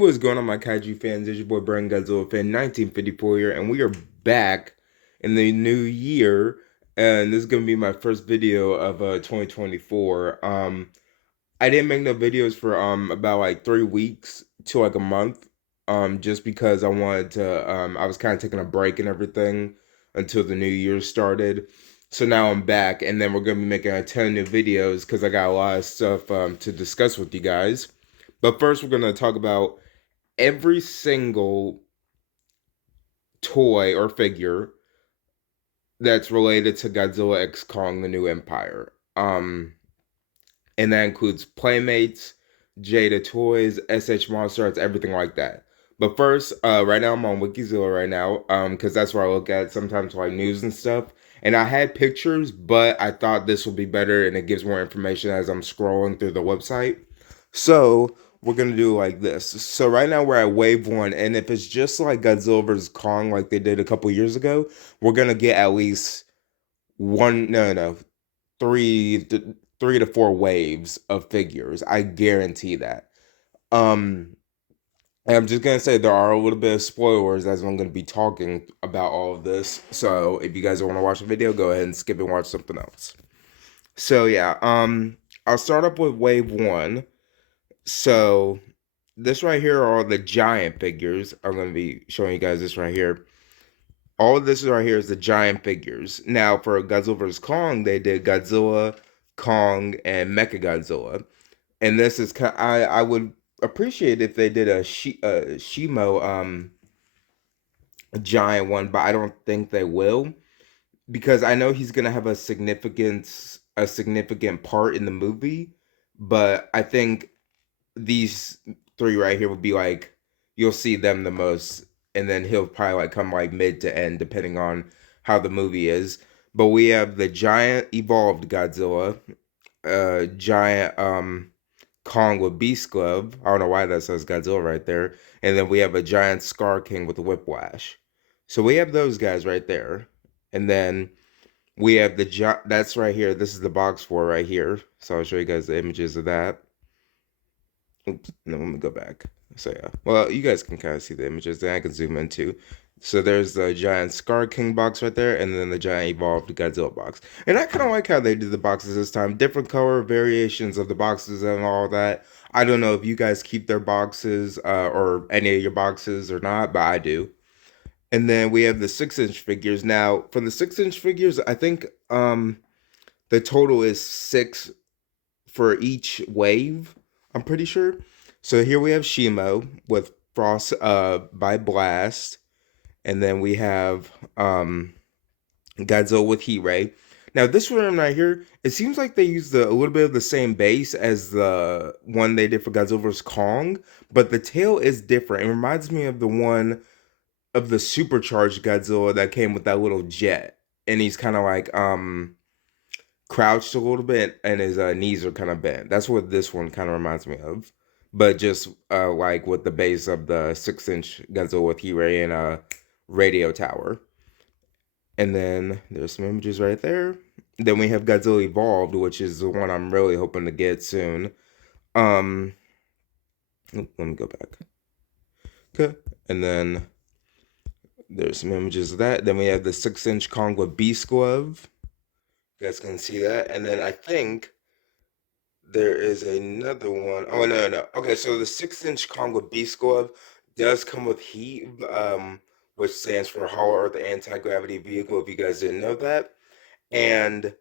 What's going on, my kaiju fans? It's your boy Brian Godzilla fan 1954 here, and we are back in the new year. And this is gonna be my first video of 2024. I didn't make no videos for about like 3 weeks to like a month. Just because I wanted to I was kind of taking a break and everything until the new year started. So now I'm back, and then we're gonna be making a ton of new videos because I got a lot of stuff to discuss with you guys. But first, we're gonna talk about every single toy or figure that's related to Godzilla X Kong: The New Empire. And that includes Playmates, Jada toys, SH Monster Arts, everything like that. But first, right now I'm on Wikizilla right now, because that's where I look at sometimes like news and stuff. And I had pictures, but I thought this would be better, and it gives more information as I'm scrolling through the website. So we're gonna do like this. So right now we're at wave one, and if it's just like Godzilla vs Kong, like they did a couple years ago, we're gonna get at least one, no, three to four waves of figures. I guarantee that. Um, and I'm just gonna say there are a little bit of spoilers as I'm gonna be talking about all of this. So if you guys don't want to watch the video, go ahead and skip and watch something else. So yeah, I'll start up with wave one. So this right here are all the giant figures. I'm going to be showing you guys this right here. All of this right here is the giant figures. Now for Godzilla vs Kong, they did Godzilla, Kong, and Mechagodzilla. And this is I would appreciate if they did a Shimo giant one, but I don't think they will because I know he's gonna have a significant part in the movie, but I think these three right here would be like you'll see them the most, and then he'll probably like come like mid to end depending on how the movie is. But we have the giant evolved Godzilla, giant Kong with Beast Glove. I don't know why that says Godzilla right there. And then we have a giant Scar King with Whiplash. So we have those guys right there. And then we have that's right here. This is the box for right here. So I'll show you guys the images of that. Oops, no, let me go back. So yeah, well, you guys can kind of see the images. Then I can zoom in too. So there's the giant Scar King box right there, and then the giant evolved Godzilla box. And I kind of like how they did the boxes this time. Different color variations of the boxes and all that. I don't know if you guys keep their boxes or any of your boxes or not, but I do. And then we have the 6-inch figures. Now for the 6-inch figures, I think the total is six for each wave. I'm pretty sure. So here we have Shimo with Frost by Blast, and then we have Godzilla with Heat Ray. Now this one right here, it seems like they used a little bit of the same base as the one they did for Godzilla vs Kong, but the tail is different. It reminds me of the one of the supercharged Godzilla that came with that little jet, and he's kind of like crouched a little bit and his knees are kind of bent. That's what this one kind of reminds me of. But just like with the base of the 6-inch Godzilla with Hirai and a radio tower. And then there's some images right there. Then we have Godzilla Evolved, which is the one I'm really hoping to get soon. Let me go back. Okay. And then there's some images of that. Then we have the 6-inch Kong with Beast Glove. You guys can see that. And then I think there is another one. Oh no. Okay, so the 6-inch Congo Beast Glove does come with heat, which stands for Hollow Earth Anti-Gravity Vehicle, if you guys didn't know that. And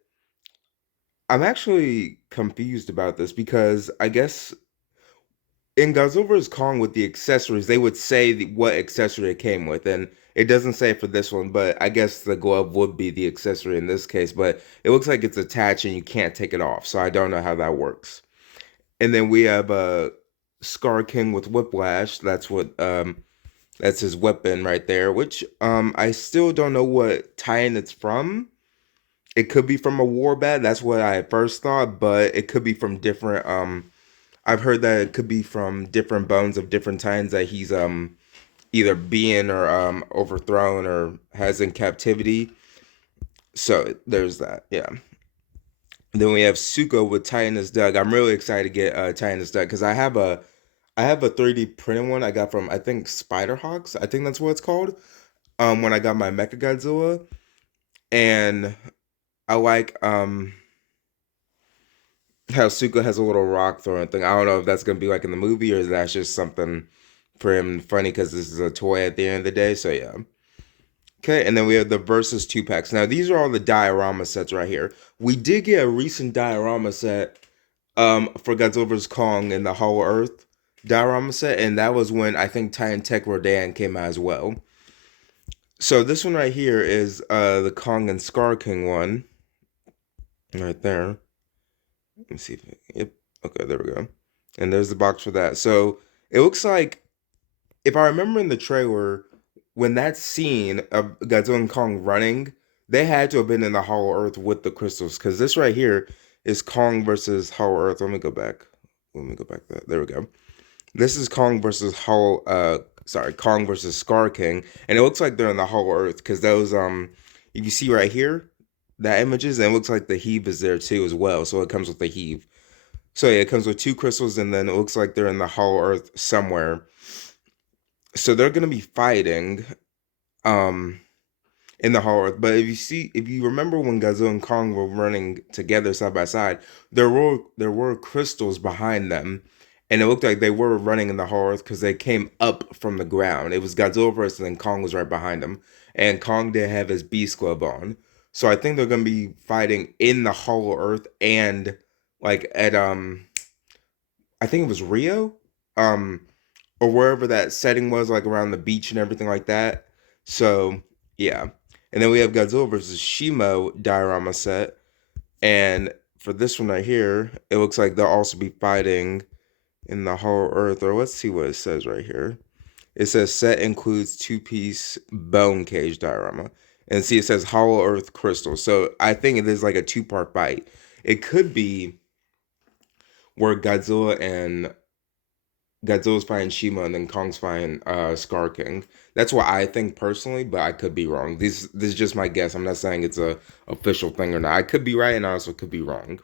I'm actually confused about this because I guess in Godzilla vs Kong with the accessories, they would say what accessory it came with, and it doesn't say for this one, but I guess the glove would be the accessory in this case, but it looks like it's attached and you can't take it off, so I don't know how that works. And then we have Scar King with Whiplash. That's his weapon right there, which I still don't know what tie-in it's from. It could be from a war bat. That's what I first thought, but it could be from different I've heard that it could be from different bones of different times that he's either being or overthrown or has in captivity. So there's that. Yeah. Then we have Suko with Titanus Doug. I'm really excited to get Titanus Doug because I have I have a 3D printed one I got from, I think, Spiderhawks. I think that's what it's called. When I got my Mecha Godzilla, and I like how Suka has a little rock throwing thing. I don't know if that's gonna be like in the movie or is that just something for him funny because this is a toy at the end of the day. So yeah. Okay, and then we have the versus two packs. Now these are all the diorama sets right here. We did get a recent diorama set for Godzilla vs Kong in the Hollow Earth diorama set, and that was when I think Titan Tech Rodan came out as well. So this one right here is the Kong and Scar King one right there. Let me see if yep. Okay, there we go. And there's the box for that. So it looks like if I remember in the trailer, when that scene of Godzilla and Kong running, they had to have been in the Hollow Earth with the crystals. Because this right here is Kong versus Hollow Earth. Let me go back. Let me go back. There we go. This is Kong versus Kong versus Scar King, and it looks like they're in the Hollow Earth because those if you see right here, that images, and it looks like the heave is there too as well. So it comes with the heave. So yeah, it comes with two crystals, and then it looks like they're in the Hollow Earth somewhere. So they're gonna be fighting um in the Hollow Earth. But if you remember when Godzilla and Kong were running together side by side, there were crystals behind them, and it looked like they were running in the Hollow Earth because they came up from the ground. It was Godzilla first, and then Kong was right behind them, and Kong did have his Beast Glove on. So I think they're gonna be fighting in the Hollow Earth and like at I think it was Rio, um, or wherever that setting was, like around the beach and everything like that. So yeah, and then we have Godzilla versus Shimo diorama set, and for this one right here, it looks like they'll also be fighting in the Hollow Earth. Or let's see what it says right here. It says set includes two-piece bone cage diorama, and see it says Hollow Earth crystal. So I think it is like a two-part fight. It could be where Godzilla's fighting Shima and then Kong's fighting Scar King. That's what I think personally, but I could be wrong. This is just my guess. I'm not saying it's a official thing or not. I could be right and I also could be wrong.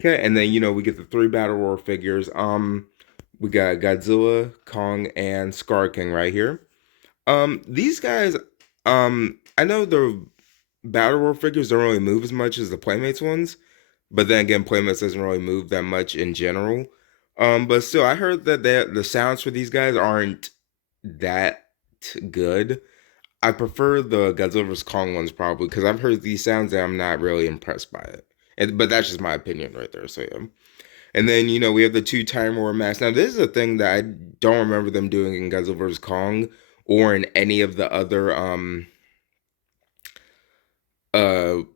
Okay, and then we get the three Battle Roar figures. We got Godzilla, Kong, and Scar King right here. These guys, I know the Battle Roar figures don't really move as much as the Playmates ones, but then again, Playmates doesn't really move that much in general. But still, I heard that the sounds for these guys aren't that good. I prefer the Godzilla vs Kong ones probably because I've heard these sounds and I'm not really impressed by it. But that's just my opinion right there. So yeah. And then we have the two Time War masks. Now this is a thing that I don't remember them doing in Godzilla vs Kong or in any of the other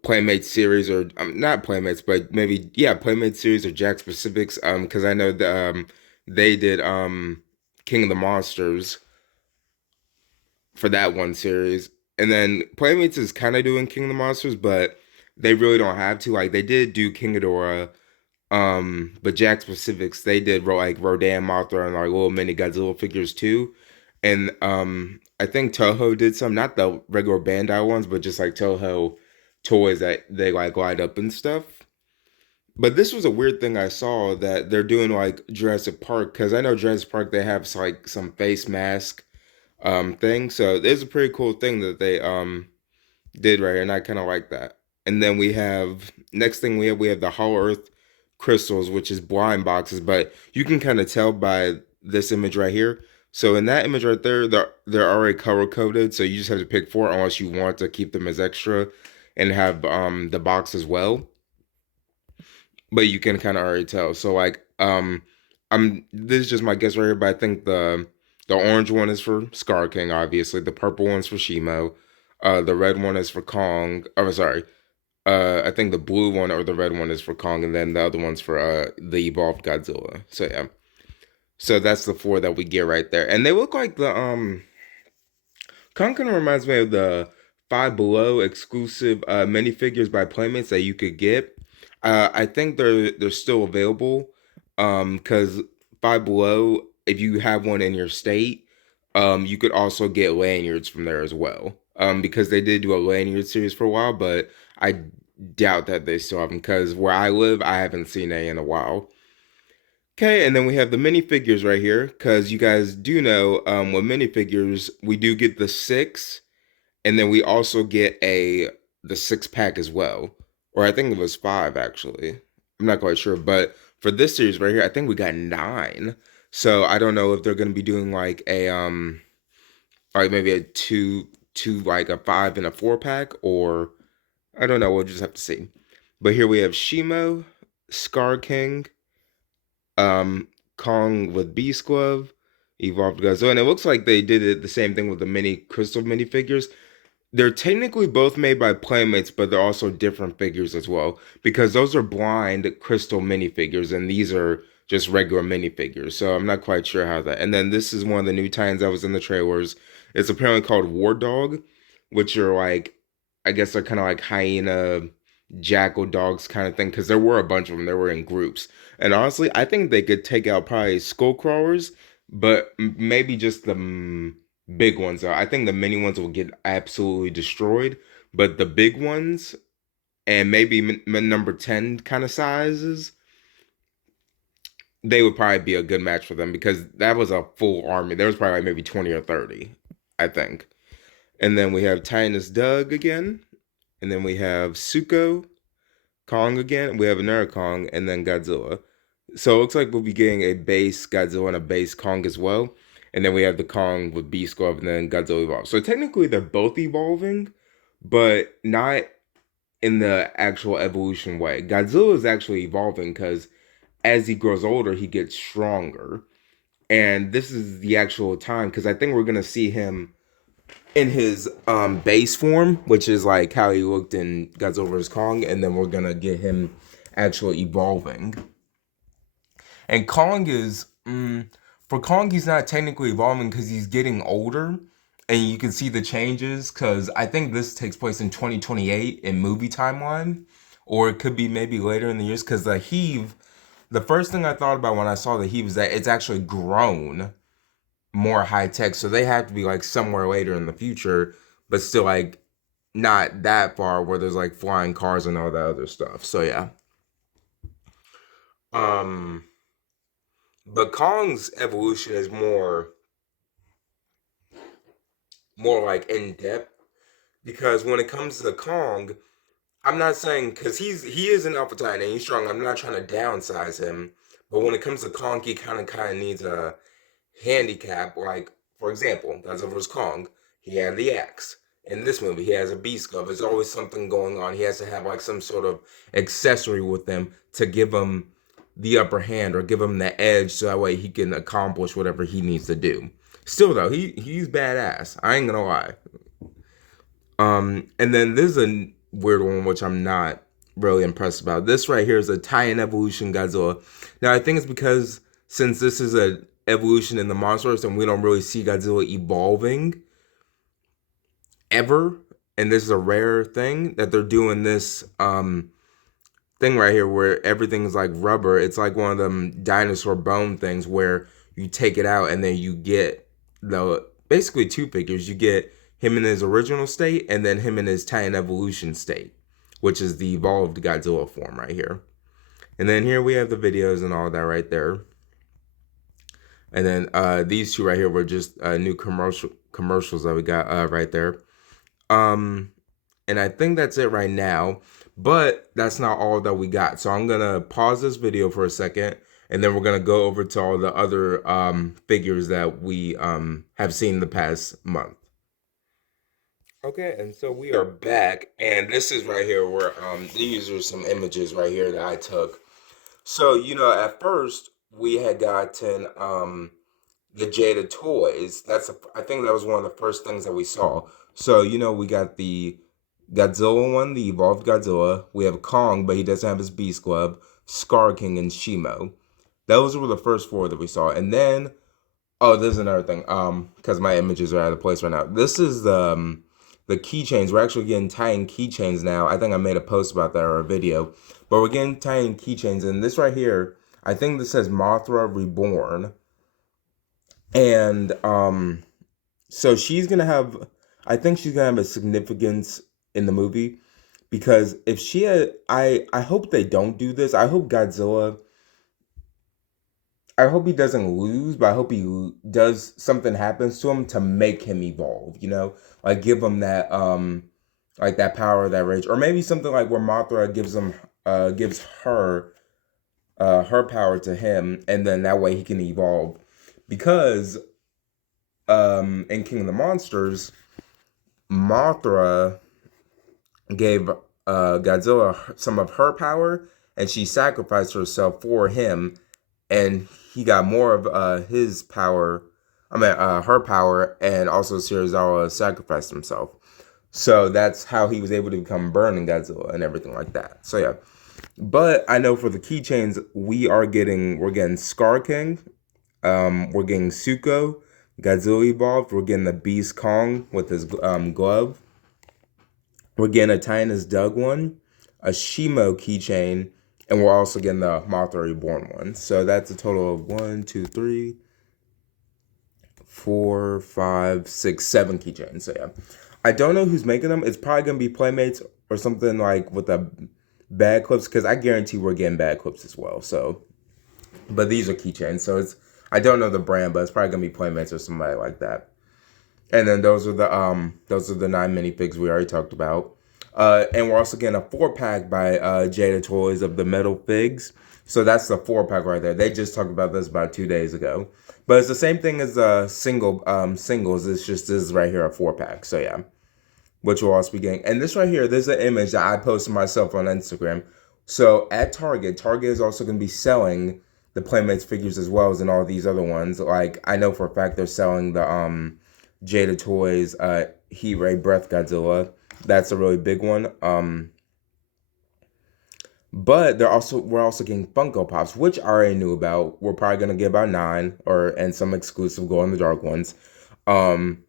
Playmates series or not Playmates but maybe yeah Playmates series or Jack Pacifics because I know that they did King of the Monsters for that one series, and then Playmates is kind of doing King of the Monsters but they really don't have to. Like they did do King Ghidorah, but Jack Pacifics they did like Rodan, Mothra, and like little mini Godzilla figures too. And I think Toho did some, not the regular Bandai ones, but just like Toho toys that they like light up and stuff. But this was a weird thing I saw that they're doing like Jurassic Park because I know Jurassic Park they have like some face mask thing. So there's a pretty cool thing that they did right here, and I kind of like that. And then we have next thing we have the Hollow Earth crystals, which is blind boxes, but you can kind of tell by this image right here. So in that image right there, they're already color coded, so you just have to pick four unless you want to keep them as extra and have the box as well. But you can kind of already tell. So like I'm this is just my guess right here, but I think the orange one is for Scar King, obviously. The purple one's for Shimo. The red one is for Kong. Oh, sorry. I think the blue one or the red one is for Kong, and then the other one's for the evolved Godzilla. So yeah. So that's the four that we get right there. And they look like the Kong kind of reminds me of the Five Below exclusive minifigures by Playmates that you could get. I think they're still available. Because Five Below, if you have one in your state, you could also get lanyards from there as well. Because they did do a lanyard series for a while, but I doubt that they still have them because where I live, I haven't seen any in a while. Okay, and then we have the minifigures right here, because you guys do know with minifigures, we do get the six, and then we also get the six pack as well. Or I think it was five actually. I'm not quite sure. But for this series right here, I think we got nine. So I don't know if they're gonna be doing like maybe a two like a five and a four pack, or I don't know, we'll just have to see. But here we have Shimo, Scar King, um, Kong with Beast Glove, Evolved Godzilla, and it looks like they did it the same thing with the mini crystal minifigures. They're technically both made by Playmates, but they're also different figures as well, because those are blind crystal minifigures, and these are just regular minifigures. So I'm not quite sure how that. And then this is one of the new titans that was in the trailers. It's apparently called War Dog, which are like, I guess they're kind of like hyena, jackal dogs kind of thing, because there were a bunch of them. They were in groups, and honestly, I think they could take out probably skull crawlers, but maybe just the big ones are. I think the mini ones will get absolutely destroyed, but the big ones and maybe number 10 kind of sizes, they would probably be a good match for them because that was a full army. There was probably like maybe 20 or 30, I think. And then we have Tynus Doug again. And then we have Suko, Kong again. We have another Kong, and then Godzilla. So it looks like we'll be getting a base Godzilla and a base Kong as well. And then we have the Kong with Beast Glove and then Godzilla evolve. So technically they're both evolving, but not in the actual evolution way. Godzilla is actually evolving because as he grows older, he gets stronger. And this is the actual time because I think we're gonna see him in his base form, which is like how he looked in Godzilla vs Kong, and then we're gonna get him actually evolving. And Kong is for Kong, he's not technically evolving because he's getting older, and you can see the changes. Because I think this takes place in 2028 in movie timeline, or it could be maybe later in the years. Because the heave, the first thing I thought about when I saw the heave is that it's actually grown more high tech, so they have to be like somewhere later in the future, but still like not that far where there's like flying cars and all that other stuff. So yeah. Um but Kong's evolution is more like in depth because when it comes to Kong, I'm not saying because he is an Alpha Titan and he's strong. I'm not trying to downsize him, but when it comes to Kong, he kind of needs a handicap. Like for example, Godzilla vs Kong, he had the axe. In this movie, he has a beast glove. There's always something going on. He has to have like some sort of accessory with him to give him the upper hand or give him the edge, so that way he can accomplish whatever he needs to do. Still though, he's badass. I ain't gonna lie. And then there's a weird one which I'm not really impressed about. This right here is a Titan Evolution Godzilla. Now I think it's because since this is a evolution in the monsters and we don't really see Godzilla evolving ever, and this is a rare thing that they're doing this thing right here where everything's like rubber. It's like one of them dinosaur bone things where you take it out and then you get the basically two figures. You get him in his original state and then him in his Titan evolution state, which is the evolved Godzilla form right here. And then here we have the videos and all that right there. And then these two right here were just new commercials that we got right there. Um, and I think that's it right now. But that's not all that we got. So I'm gonna pause this video for a second, and then we're gonna go over to all the other figures that we have seen the past month. Okay, and so we are back, and this is right here where these are some images right here that I took. So at first we had gotten the Jada toys. I think that was one of the first things that we saw. So we got the Godzilla one, the evolved Godzilla. We have Kong, but he doesn't have his Beast Club. Scar King and Shimo. Those were the first four that we saw, and then there's another thing. Because my images are out of place right now. This is the keychains. We're actually getting Titan keychains now. I think I made a post about that or a video, but we're getting Titan keychains, and this right here, I think this says Mothra Reborn. And so she's gonna have, I think she's gonna have a significance in the movie because if she had, I hope they don't do this. I hope Godzilla I hope he doesn't lose, but I hope he does something happens to him to make him evolve. Like give him that like that power, that rage, or maybe something like where Mothra gives her power to him, and then that way he can evolve. Because in King of the Monsters, Mothra gave Godzilla some of her power, and she sacrificed herself for him, and he got more of his power. I mean, her power, and also Serizawa sacrificed himself. So that's how he was able to become Burning Godzilla and everything like that. So yeah, but I know for the keychains we're getting Scar King, we're getting Suko, Godzilla evolved. We're getting the Beast Kong with his glove. We're getting a Tinus Doug one, a Shimo keychain, and we're also getting the Mothra Reborn one. So that's a total of 1, 2, 3, 4, 5, 6, 7 keychains. So yeah, I don't know who's making them. It's probably gonna be Playmates or something like with the bad clips, because I guarantee we're getting bad clips as well. So, but these are keychains, so I don't know the brand, but it's probably gonna be Playmates or somebody like that. And then those are the 9 minifigs we already talked about. And we're also getting a 4-pack by Jada Toys of the metal figs. So that's the 4-pack right there. They just talked about this about 2 days ago. But it's the same thing as the singles. It's just this is right here a 4-pack. So yeah, which will also be getting. And this right here, there's an image that I posted myself on Instagram. So at Target is also going to be selling the Playmates figures as well as in all these other ones. Like I know for a fact they're selling the Jada Toys Heat Ray Breath Godzilla. That's a really big one. But we're also getting Funko Pops, which I already knew about. We're probably gonna get about 9 and some exclusive glow in the dark ones. Um,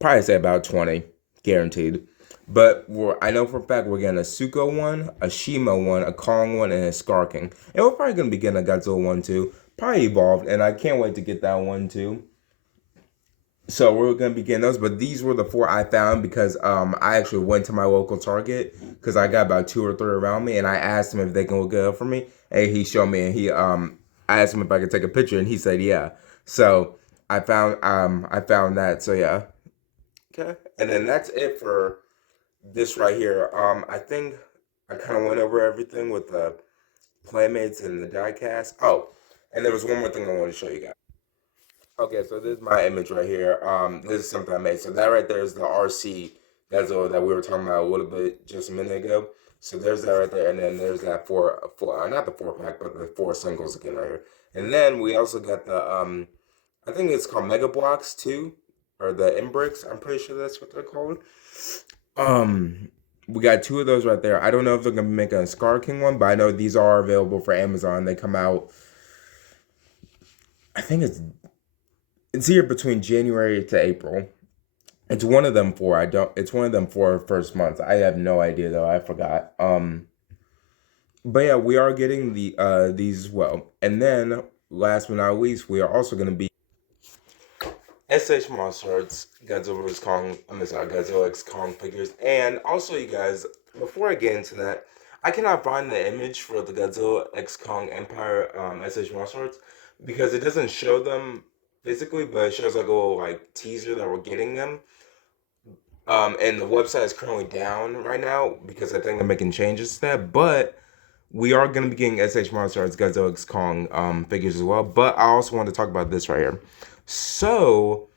Probably say about 20, guaranteed. But I know for a fact we're getting a Suko one, a Shima one, a Kong one, and a Scar King. And we're probably gonna be getting a Godzilla one too. Probably evolved, and I can't wait to get that one too. So we're gonna be getting those, but these were the 4 I found because I actually went to my local Target because I got about 2 or 3 around me, and I asked him if they can look it up for me, and he showed me, and I asked him if I could take a picture, and he said yeah. So I found that. So yeah, okay, and then that's it for this right here. I think I kind of went over everything with the Playmates and the diecast. Oh, and there was one more thing I wanted to show you guys. Okay, so this is my image right here. This is something I made. So that right there is the RC Godzilla that we were talking about a little bit just a minute ago. So there's that right there, and then there's that not the 4-pack, but the 4 singles again right here. And then we also got the I think it's called Mega Blocks too, or the Imbricks. I'm pretty sure that's what they're called. Um, we got 2 of those right there. I don't know if they're gonna be making a Scar King one, but I know these are available for Amazon. They come out. I think it's here between January to April. It's one of them four. I don't. It's one of them 4 first months. I have no idea though. I forgot. But yeah, we are getting these as well. And then last but not least, we are also going to be SH Monster Arts Godzilla vs Kong. I'm sorry, Godzilla X Kong figures. And also, you guys, before I get into that, I cannot find the image for the Godzilla X Kong Empire SH Monster Arts because it doesn't show them physically, but it shows like a little like teaser that we're getting them. And the website is currently down right now because I think they're making changes to that. But we are going to be getting SH Monster Arts Godzilla X Kong figures as well. But I also want to talk about this right here. So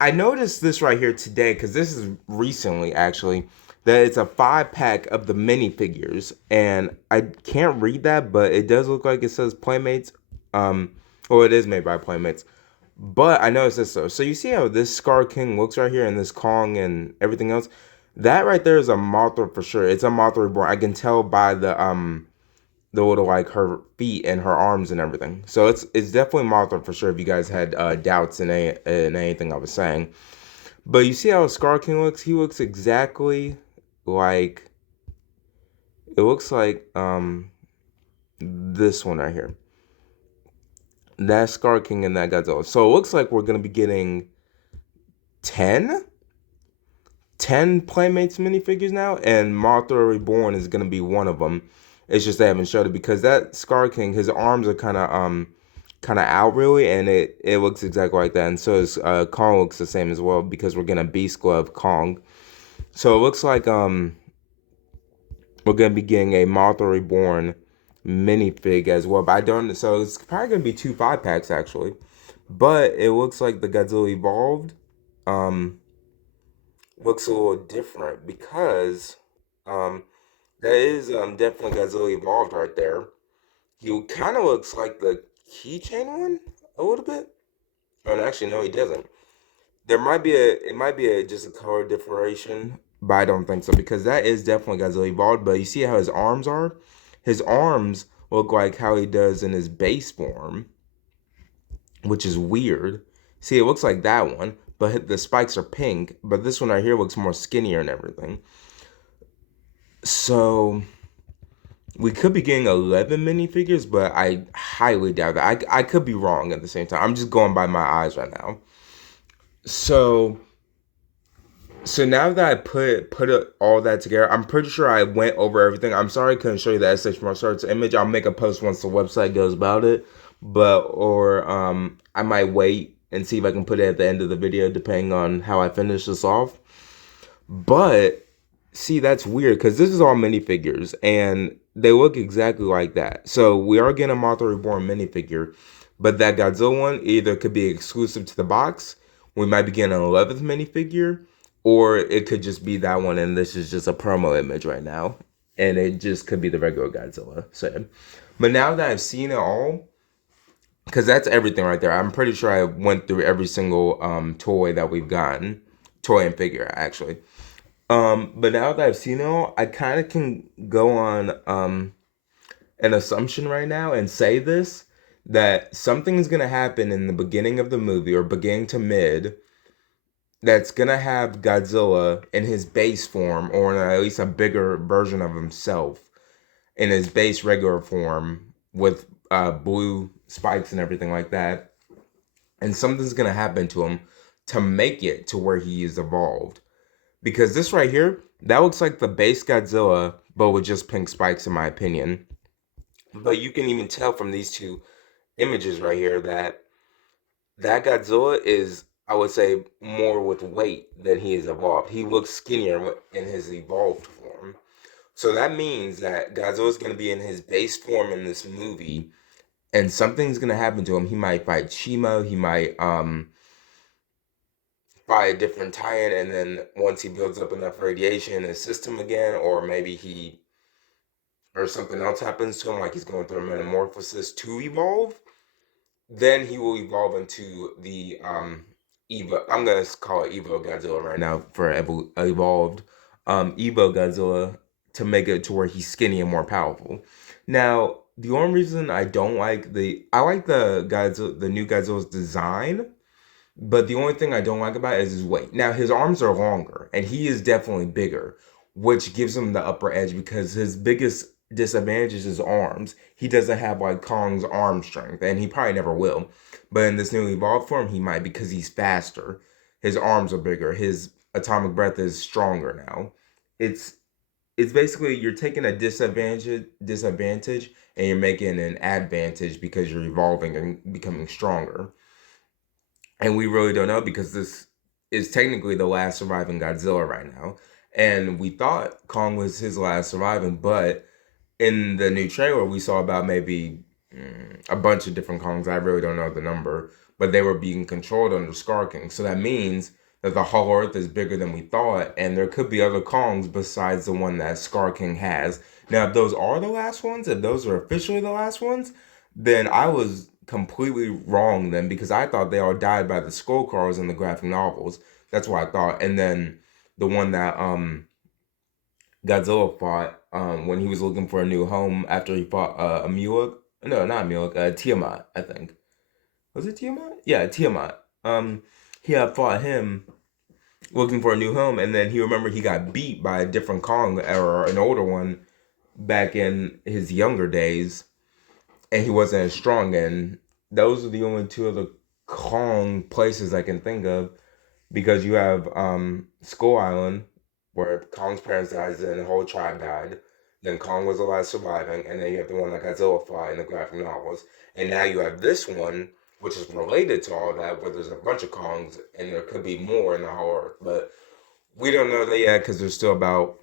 I noticed this right here today because this is recently actually that it's a 5-pack of the minifigures, and I can't read that, but it does look like it says Playmates. Well, it is made by Playmates. But I know it says so. So you see how this Scar King looks right here and this Kong and everything else? That right there is a Mothra for sure. It's a Mothra reborn. I can tell by the little like her feet and her arms and everything. So it's definitely Mothra for sure if you guys had doubts in anything I was saying. But you see how Scar King looks? He looks exactly like it looks like this one right here. That Scar King and that Godzilla. So it looks like we're gonna be getting 10 Playmates minifigures now, and Mothra Reborn is gonna be one of them. It's just they haven't showed it because that Scar King, his arms are kind of kind of out really, and it looks exactly like that. And so is Kong looks the same as well because we're gonna Beast Glove Kong. So it looks like we're gonna be getting a Mothra Reborn minifig as well. But I don't. So it's probably gonna be 2 5 packs actually. But it looks like the Godzilla Evolved um looks a little different because um that is definitely Godzilla Evolved right there. He kind of looks like the keychain one a little bit. Oh, actually, no, he doesn't. There might be it might be just a color differentiation, but I don't think so because that is definitely Godzilla Evolved. But you see how his arms are? His arms look like how he does in his base form, which is weird. See, it looks like that one, but the spikes are pink. But this one right here looks more skinnier and everything. So we could be getting 11 minifigures, but I highly doubt that. I could be wrong at the same time. I'm just going by my eyes right now. So So now that I put all that together, I'm pretty sure I went over everything. I'm sorry I couldn't show you the SH martial arts image. I'll make a post once the website goes about it, but or I might wait and see if I can put it at the end of the video, depending on how I finish this off. But see, that's weird because this is all minifigures and they look exactly like that. So we are getting a Mothra Reborn minifigure, but that Godzilla one either could be exclusive to the box. We might be getting an 11th minifigure, or it could just be that one, and this is just a promo image right now, and it just could be the regular Godzilla. So, but now that I've seen it all, because that's everything right there. I'm pretty sure I went through every single toy that we've gotten, toy and figure actually. But now that I've seen it all, I kind of can go on an assumption right now and say this that something's gonna happen in the beginning of the movie or beginning to mid that's gonna have Godzilla in his base form or in at least a bigger version of himself in his base regular form with blue spikes and everything like that, and something's gonna happen to him to make it to where he is evolved. Because this right here, that looks like the base Godzilla, but with just pink spikes, in my opinion. But you can even tell from these two images right here that that Godzilla is, I would say, more with weight than he is evolved. He looks skinnier in his evolved form. So that means that Godzilla is going to be in his base form in this movie, and something's going to happen to him. He might fight Chimo. He might fight a different titan, and then once he builds up enough radiation in his system again, or maybe he or something else happens to him, like he's going through a metamorphosis to evolve, then he will evolve into the Evo. I'm gonna call it Evo Godzilla right now for evolved Evo Godzilla to make it to where he's skinny and more powerful. Now, the only reason I don't like I like the Godzilla, the new Godzilla's design, but the only thing I don't like about it is his weight. Now his arms are longer, and he is definitely bigger, which gives him the upper edge because his biggest disadvantage is his arms. He doesn't have like Kong's arm strength, and he probably never will. But in this new evolved form, he might because he's faster. His arms are bigger. His atomic breath is stronger now. It's it's basically you're taking a disadvantage and you're making an advantage because you're evolving and becoming stronger. And we really don't know because this is technically the last surviving Godzilla right now. And we thought Kong was his last surviving, but in the new trailer, we saw about maybe a bunch of different Kongs. I really don't know the number, but they were being controlled under Scar King. So that means that the whole Earth is bigger than we thought, and there could be other Kongs besides the one that Scar King has. Now, if those are the last ones, if those are officially the last ones, then I was completely wrong then because I thought they all died by the Skullcrawlers in the graphic novels. That's what I thought. And then the one that Godzilla fought when he was looking for a new home after he fought a Mulek. No, not Mulek. Tiamat, I think. Was it Tiamat? Yeah, Tiamat. He had fought him looking for a new home, and then he remembered he got beat by a different Kong or an older one back in his younger days, and he wasn't as strong. And those are the only two other Kong places I can think of because you have Skull Island where Kong's parents died and the whole tribe died. Then Kong was the last surviving, and then you have the one that Godzilla fought in the graphic novels. And now you have this one, which is related to all that, where there's a bunch of Kongs, and there could be more in the whole Earth. But we don't know that yet because there's still about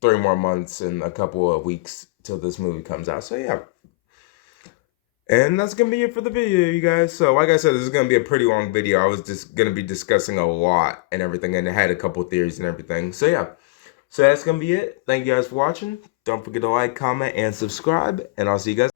3 more months and a couple of weeks till this movie comes out. So yeah. And that's gonna be it for the video, you guys. So like I said, this is gonna be a pretty long video. I was just gonna be discussing a lot and everything, and it had a couple theories and everything. So yeah. So that's gonna be it. Thank you guys for watching. Don't forget to like, comment, and subscribe. And I'll see you guys.